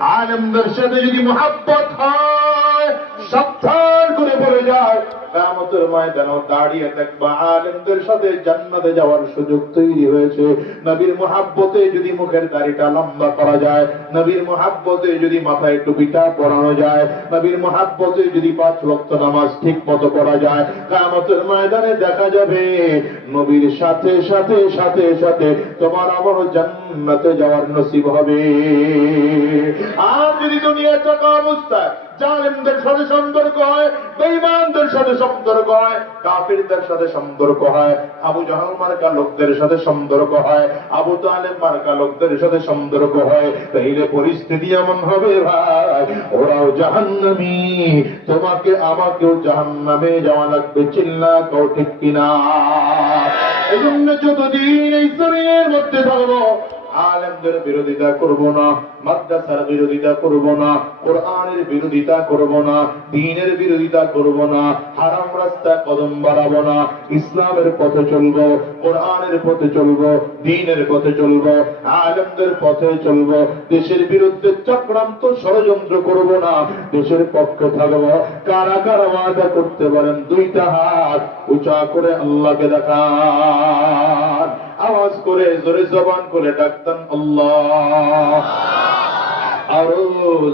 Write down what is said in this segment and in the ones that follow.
আলমদের সাথে যদি মোহাব্বত হয়, সাবধান করে পড়ে যায়। নবীর মোহাব্বতে যদি ঠিক করা যায় ময়দানে দেখা যাবে, নবীর সাথে সাথে সাথে সাথে তোমার আমার জান্নাতে যাওয়ার নসিব হবে। থাকা অবস্থায়। জালেমদের সাথে সম্পর্ক হয়, বেঈমানদের সাথে সম্পর্ক হয়, কাফিরদের সাথে সম্পর্ক হয়, আবু জাহাল মার্কা লোকদের সাথে সম্পর্ক হয়, আবু তালেব মার্কা লোকদের সাথে সম্পর্ক হয়। তাইলে পরিস্থিতি এমন হবে ভাই, ওরাও জাহান্নামি। তোমাকে আমাকেও জাহান্নামে যাওয়া লাগবে, চিল্লা কও ঠিক কিনা? এই জন্য যতদিন এই শরীরের মধ্যে থাকব আলেমদের বিরোধিতা করব না, মাদ্রাসার বিরোধিতা করব না, কোরআনের বিরোধিতা করব না, দিনের বিরোধিতা করব না, হারাম রাস্তায় কদম বাড়াবো না, ইসলামের পথে চলবো, কোরআনের পথে চলবো, দিনের পথে চলবো, আলেমদের পথে চলবো, দেশের বিরুদ্ধে চক্রান্ত ষড়যন্ত্র করব না, দেশের পক্ষে থাকব, কারা কারা ওয়াদা করতে পারেন, দুইটা হাত উঁচা করে আল্লাহকে দেখান আওয়াজ করে, জোরে জবান করে ডাকতেন আল্লাহ। আরও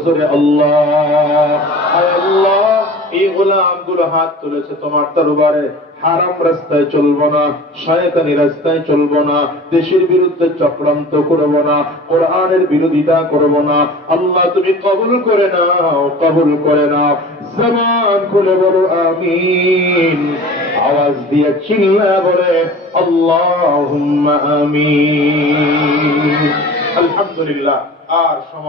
জোরে আল্লাহ। আল্লাহ, এই গোলামগুলো হাত তুলেছে তোমার দরবারে। হারাম রাস্তায় চলবো না, শয়তানি রাস্তায় চলবো না, দেশের বিরুদ্ধে চক্রান্ত করব না, কোরআনের বিরোধিতা করব না। আল্লাহ, তুমি কবুল করে নাও, কবুল করে নাও। জবান খুলে বলো, আমিন। আওয়াজ দিয়ে চিল্লা বলে আল্লাহ আমিন। আলহামদুলিল্লাহ আর সময়